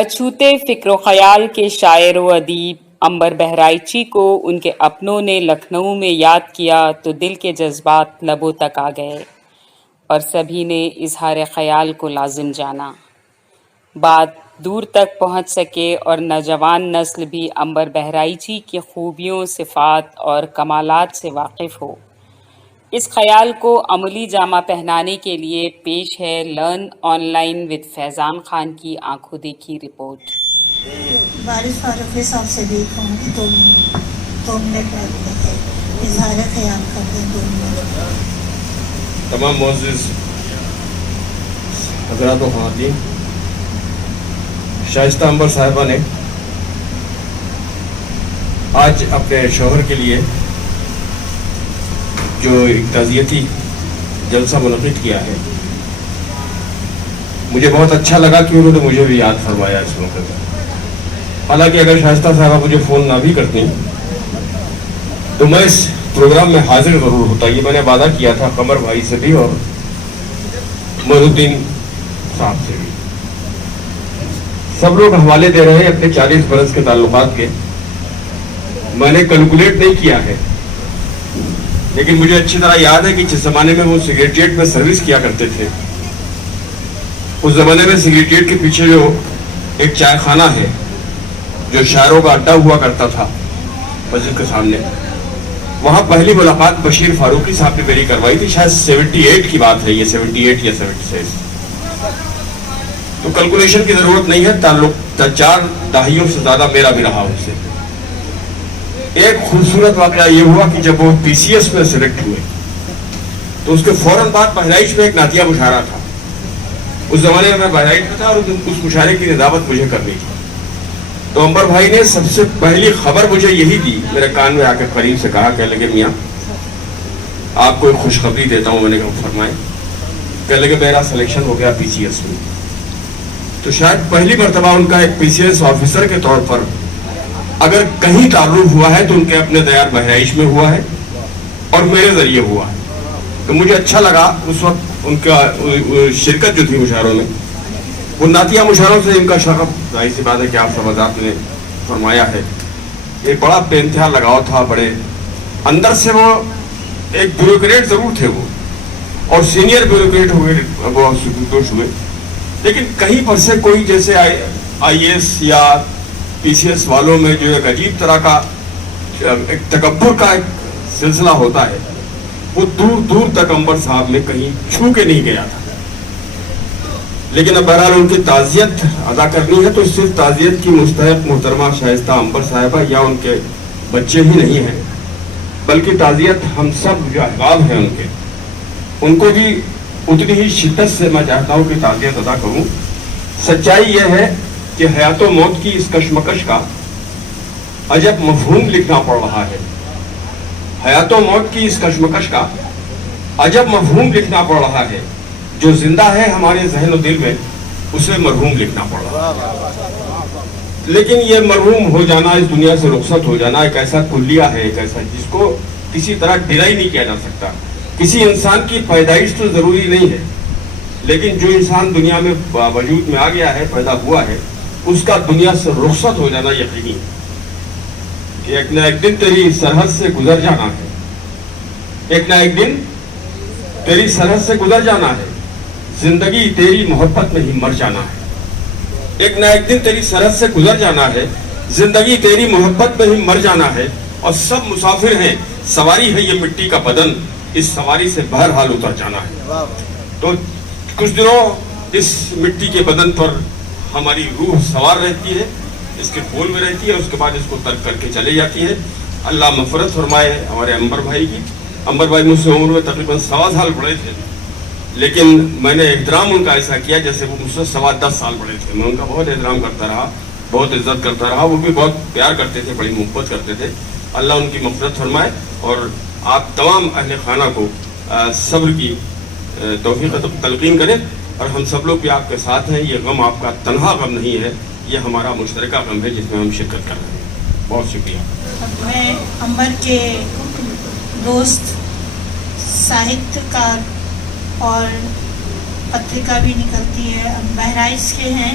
اچھوتے فکر و خیال کے شاعر و ادیب عنبر بہرائچی کو ان کے اپنوں نے لکھنؤ میں یاد کیا تو دل کے جذبات لبوں تک آ گئے اور سبھی نے اظہار خیال کو لازم جانا۔ بات دور تک پہنچ سکے اور نوجوان نسل بھی عنبر بہرائچی کی خوبیوں، صفات اور کمالات سے واقف ہو، اس خیال کو عملی جامہ پہنانے کے لیے پیش ہے لرن آن لائن ود فیضان خان کی آنکھوں دیکھی رپورٹ۔ بارش فاروق صاحب سے بھی کہوں کہ دو منٹ میں اظہار خیال کر دیں 2 منٹ۔ تمام معزز حضرات و خواتین، شائستہ عنبر صاحبہ نے آج اپنے شوہر کے لیے جو ایک تعزیتی جلسہ منعقد کیا ہے، مجھے بہت اچھا لگا کہ انہوں نے مجھے بھی یاد فرمایا اس موقع پر۔ حالانکہ اگر شائستہ صاحبہ مجھے فون نہ بھی کرتی تو میں اس پروگرام میں حاضر ضرور ہوتا۔ یہ میں نے وعدہ کیا تھا قمر بھائی سے بھی اور محی الدین صاحب سے بھی۔ سب لوگ حوالے دے رہے ہیں اپنے 40 برس کے تعلقات کے، میں نے کیلکولیٹ نہیں کیا ہے، لیکن مجھے اچھی طرح یاد ہے کہ جس زمانے میں وہ سیکریٹریٹ میں سروس کیا کرتے تھے، اس زمانے میں سیکریٹریٹ کے پیچھے جو ایک چائے خانہ ہے جو شاعروں کا اڈا ہوا کرتا تھا مسجد کے سامنے، وہاں پہلی ملاقات بشیر فاروقی صاحب نے میری کروائی تھی۔ شاید 78 کی بات ہے، یہ 78 یا 76۔ تو کیلکولیشن کی ضرورت نہیں ہے، تعلق 4 دہائیوں سے زیادہ میرا بھی رہا اس سے۔ ایک خوبصورت واقعہ یہ ہوا کہ جب وہ پی سی ایس میں سلیکٹ ہوئے تو اس کے فوراً بعد بہرائچ میں ایک نعتیہ مشاعرہ تھا۔ اس زمانے میں بہرائچ میں تھا اور اس مشاعرے کی ندامت مجھے کرنی تھی، تو عنبر بھائی نے سب سے پہلی خبر مجھے یہی دی، میرے کان میں آ کے قریب سے کہا، کہنے لگے میاں آپ کو ایک خوشخبری دیتا ہوں۔ میں نے کہا فرمائیں۔ کہنے لگے میرا سلیکشن ہو گیا پی سی ایس میں۔ تو شاید پہلی مرتبہ ان کا ایک پی سی ایس آفیسر کے طور پر اگر کہیں تعارف ہوا ہے تو ان کے اپنے دیار بہرائچ میں ہوا ہے اور میرے ذریعے ہوا ہے۔ تو مجھے اچھا لگا اس وقت ان کا شرکت جو تھی مشاعروں میں، وہ نعتیہ مشاعروں سے ان کا شغف، ظاہر سی بات ہے کہ آپ سب حضرات نے فرمایا ہے، یہ بڑا بے انتہا لگاؤ تھا۔ بڑے اندر سے وہ ایک بیوروکریٹ ضرور تھے وہ، اور سینئر بیوروکریٹ ہوئے، وہ سپرڈوش ہوئے، لیکن کہیں پر سے کوئی جیسے آئی ایس یا پی سی ایس والوں میں جو ایک عجیب طرح کا ایک تکبر کا ایک سلسلہ ہوتا ہے، وہ دور دور تک عنبر صاحب میں کہیں چھو کے نہیں گیا تھا۔ لیکن اب بہرحال ان کی تعزیت ادا کرنی ہے تو صرف تعزیت کی مستحق محترمہ شائستہ عنبر صاحبہ یا ان کے بچے ہی نہیں ہیں، بلکہ تعزیت ہم سب جو احباب ہیں ان کو بھی اتنی ہی شدت سے میں چاہتا ہوں کہ تعزیت ادا کروں۔ سچائی یہ ہے کہ حیات و موت کی اس کشمکش کا عجب مفہوم لکھنا پڑ رہا ہے۔ حیات و موت کی اس کشمکش کا عجب مفہوم لکھنا پڑ رہا ہے۔ جو زندہ ہے ہمارے ذہن و دل میں، اسے مرحوم لکھنا پڑ رہا ہے۔ لیکن یہ مرحوم ہو جانا، اس دنیا سے رخصت ہو جانا ایک ایسا کلیہ ہے، ایک ایسا جس کو کسی طرح ڈرائی نہیں کیا جا سکتا۔ کسی انسان کی پیدائش تو ضروری نہیں ہے، لیکن جو انسان دنیا میں وجود میں آ گیا ہے، پیدا ہوا ہے، اس کا دنیا سے رخصت ہو جانا یقینی ہے کہ ایک نہ ایک دن تیری سرحد سے گزر جانا ہے، ایک نہ ایک دن تیری سرحد سے گزر جانا ہے، زندگی تیری محبت میں ہی مر جانا ہے۔ ایک نہ ایک دن تیری سرحد سے گزر جانا ہے، زندگی تیری محبت میں ہی مر جانا ہے، اور سب مسافر ہیں، سواری ہے یہ مٹی کا بدن، اس سواری سے بہرحال اتر جانا ہے۔ تو کچھ دنوں اس مٹی کے بدن پر ہماری روح سوار رہتی ہے، اس کے پھول میں رہتی ہے، اس کے بعد اس کو ترک کر کے چلے جاتی ہے۔ اللہ مغفرت فرمائے ہمارے عنبر بھائی کی۔ عنبر بھائی مجھ سے عمر میں تقریباً 1.25 سال بڑے تھے، لیکن میں نے احترام ان کا ایسا کیا جیسے وہ مجھ سے 10.25 سال بڑے تھے۔ میں ان کا بہت احترام کرتا رہا، بہت عزت کرتا رہا، وہ بھی بہت پیار کرتے تھے، بڑی محبت کرتے تھے۔ اللہ ان کی مغفرت فرمائے اور آپ تمام اہل خانہ کو صبر کی توفیق تلقین کریں، اور ہم سب لوگ بھی آپ کے ساتھ ہیں۔ یہ غم آپ کا تنہا غم نہیں ہے، یہ ہمارا مشترکہ غم ہے جس میں ہم شرکت کر رہے ہیں۔ بہت شکریہ۔ میں عنبر کے دوست، ساہتیہ کار اور پترکا بھی نکلتی ہے، بہرائچ کے ہیں،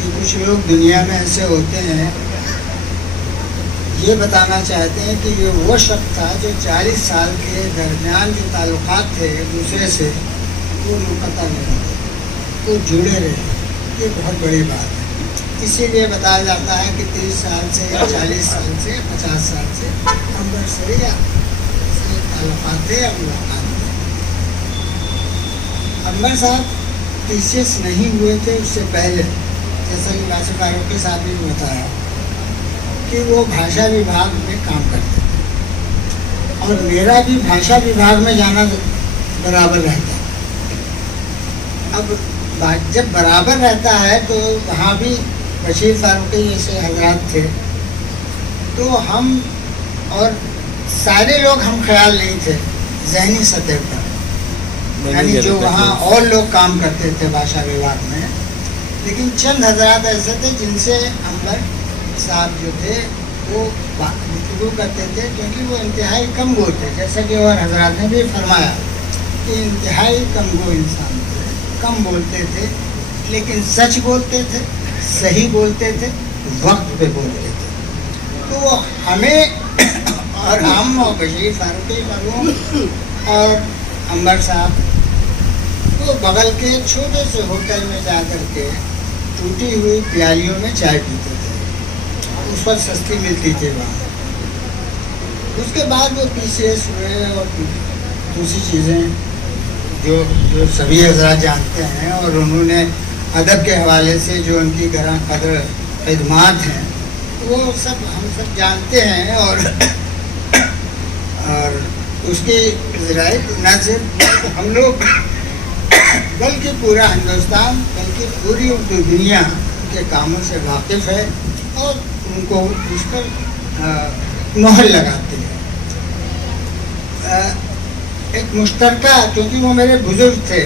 کہ کچھ لوگ دنیا میں ایسے ہوتے ہیں یہ بتانا چاہتے ہیں کہ یہ وہ شخص تھا جو 40 سال کے درمیان جو تعلقات تھے دوسرے سے وہ منقطع نہیں رہے، وہ جڑے رہے. یہ بہت بڑی بات ہے. اسی لیے بتایا جاتا ہے کہ 30 سال سے یا 40 سال سے 50 سال سے عمر سے یا تعلقات تھے یا ملاقات تھے. عمر صاحب ٹیچرس نہیں ہوئے تھے اس سے پہلے، جیسا کہ باسط فاروقی صاحب نے بتایا کہ وہ بھاشا وبھاگ میں کام کرتے تھے اور میرا بھی بھاشا وبھاگ میں جانا برابر رہتا ہے. اب جب برابر رہتا ہے تو وہاں بھی بشیر فاروقی جیسے حضرات تھے تو ہم اور سارے لوگ ہم خیال نہیں تھے ذہنی سطح پر، یعنی جو وہاں اور لوگ کام کرتے تھے بھاشا وبھاگ میں، لیکن چند حضرات ایسے تھے جن سے عمر صاحب جو تھے وہ گفتگو کرتے تھے، کیونکہ وہ انتہائی کم گو تھے، جیسا کہ اور حضرات نے بھی فرمایا کہ انتہائی کم گو انسان تھے، کم بولتے تھے لیکن سچ بولتے تھے، صحیح بولتے تھے، وقت پہ بولتے تھے. تو ہمیں اور ہم اور بشیر فاروقی مرحوم اور عمر صاحب وہ بغل کے چھوٹے سے ہوٹل میں جا کر کے ٹوٹی ہوئی پیالیوں میں چائے پیتے تھے. اس وقت سستی ملتی تھی وہاں. اس کے بعد وہ PCS ہوئے اور دوسری چیزیں جو سبھی حضرات جانتے ہیں، اور انہوں نے ادب کے حوالے سے جو ان کی گراں قدر خدمات ہیں وہ سب ہم سب جانتے ہیں. اور اس کی ذرائع نہ صرف ہم لوگ بلکہ پورا ہندوستان بلکہ پوری اردو دنیا کے کاموں سے واقف ہے اور ان کو اس پر مہر لگاتے ہیں. ایک مشترکہ، کیونکہ وہ میرے بزرگ تھے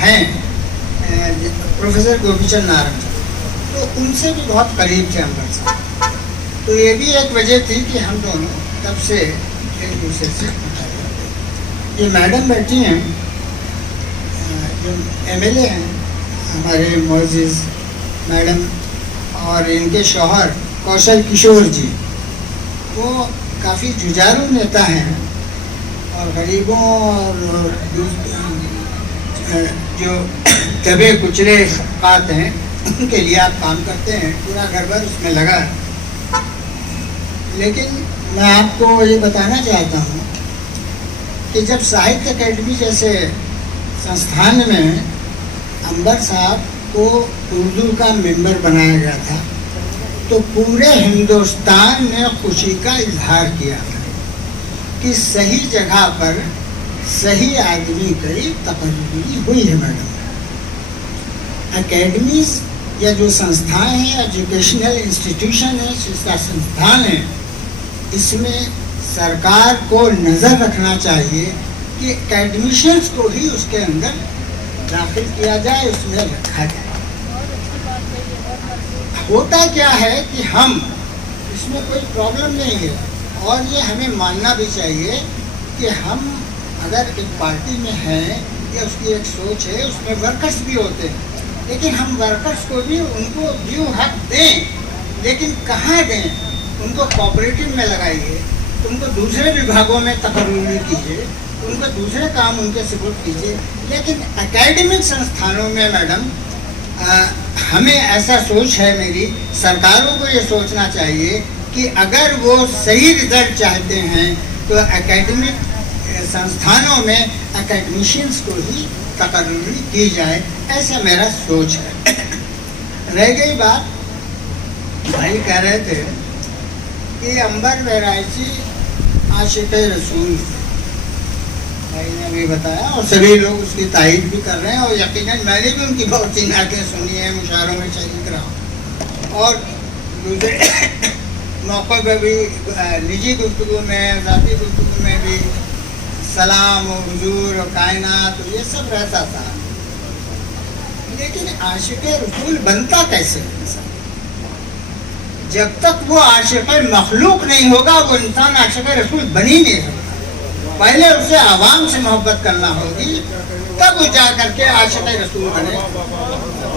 ہیں پروفیسر گوپی چند نارنگ، تو ان سے بھی بہت قریب تھے عمر صاحب. تو یہ بھی ایک وجہ تھی کہ ہم دونوں تب سے ایک دوسرے سے یہ میڈم بیٹھی ہیں جو MLA ہیں ہمارے معزز میڈم، اور ان کے شوہر کوشل کشور جی، وہ کافی ججارو نیتا ہیں اور غریبوں اور جو دبے کچلے طبقات ہیں ان کے لیے آپ کام کرتے ہیں، پورا گھر بھر اس میں لگا ہے. لیکن میں آپ کو یہ بتانا چاہتا ہوں کہ جب ساہتیہ اکیڈمی جیسے سنستھان میں عمر صاحب کو اردو کا ممبر بنایا گیا تھا تو پورے ہندوستان نے خوشی کا اظہار کیا کہ صحیح جگہ پر صحیح آدمی کی تقرری ہوئی ہے. میڈم اکیڈمیز یا جو سنستھان ہیں، ایجوکیشنل انسٹیٹیوشن ہے، شکشا سنستھان ہے، اس میں سرکار کو نظر رکھنا چاہیے کہ اکیڈمیشنز کو ہی اس کے اندر داخل کیا جائے، اس میں رکھا جائے. ہوتا کیا ہے کہ ہم اس میں کوئی پرابلم نہیں ہے، اور یہ ہمیں ماننا بھی چاہیے کہ ہم اگر ایک پارٹی میں ہیں یا اس کی ایک سوچ ہے، اس میں ورکرز بھی ہوتے ہیں، لیکن ہم ورکرز کو بھی ان کو ڈیو حق دیں. لیکن کہاں دیں؟ ان کو کوآپریٹو میں لگائیے، ان کو دوسرے وبھاگوں میں تقرری کیجیے، ان کو دوسرے کام ان کے سپورٹ کیجیے. لیکن اکیڈمک سنستھانوں میں میڈم ہمیں ایسا سوچ ہے، میری سرکاروں کو یہ سوچنا چاہیے کہ اگر وہ صحیح رزلٹ چاہتے ہیں تو اکیڈمک سنستھانوں میں اکیڈمیشینز کو ہی تقرری کی جائے، ایسا میرا سوچ ہے. رہ گئی بات، بھائی کہہ رہے تھے کہ عنبر بہرائچی عاشق رسول، بھائی نے بھی بتایا اور سبھی لوگ اس کی تائید بھی کر رہے ہیں، اور یقیناً میں نے بھی ان کی بہت سی نعتیں سنی ہیں، مشاعروں میں شریک رہا ہوں، اور دوسرے موقع پہ بھی نجی گفتگو میں، ذاتی گفتگو میں بھی سلام و حضور و کائنات یہ سب رہتا تھا. لیکن عاشق رسول بنتا کیسے؟ جب تک وہ عاشق مخلوق نہیں ہوگا وہ انسان عاشق رسول بن ہی نہیں سکتا. پہلے اسے عوام سے محبت کرنا ہوگی، تب وہ جا کر کے عاشق رسول بنے.